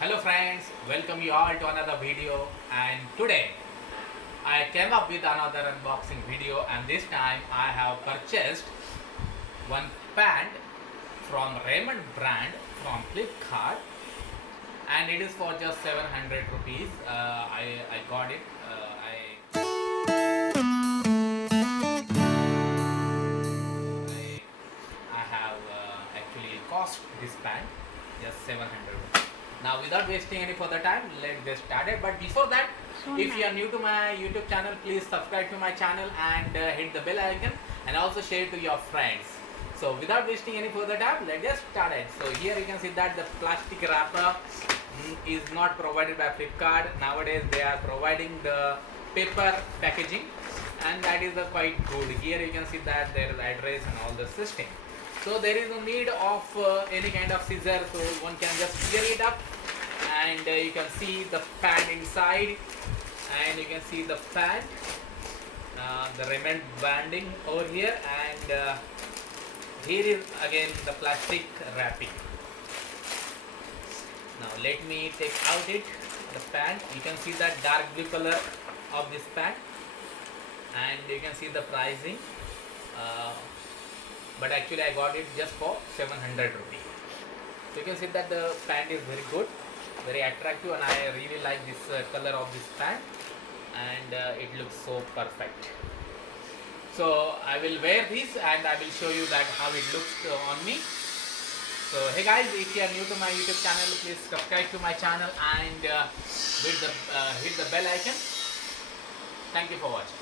Hello friends, welcome you all to another video, and today I came up with another unboxing video, and this time I have purchased one pant from Raymond brand from Flipkart, and it is for just 700 rupees. I got it. I have actually cost this pant just 700 rupees. Now without wasting any further time, let's get started. But before that, if you are new to my YouTube channel, please subscribe to my channel and hit the bell icon, and also share to your friends. So without wasting any further time, let's get started. So here you can see that the plastic wrapper is not provided by Flipkart. Nowadays they are providing the paper packaging, and that is quite good. Here you can see that there is address and all the system. So there is no need of any kind of scissor, so one can just tear it up, and you can see the pan inside, and you can see the pan, the Raymond banding over here, and here is again the plastic wrapping. Now let me take out the pan. You can see that dark blue color of this pan, and you can see the pricing. But actually I got it just for 700 rupees. So you can see that the pant is very good, very attractive, and I really like this color of this pant, and it looks so perfect. So I will wear this and I will show you that how it looks on me. So hey guys, if you are new to my YouTube channel, please subscribe to my channel and hit the bell icon. Thank you for watching.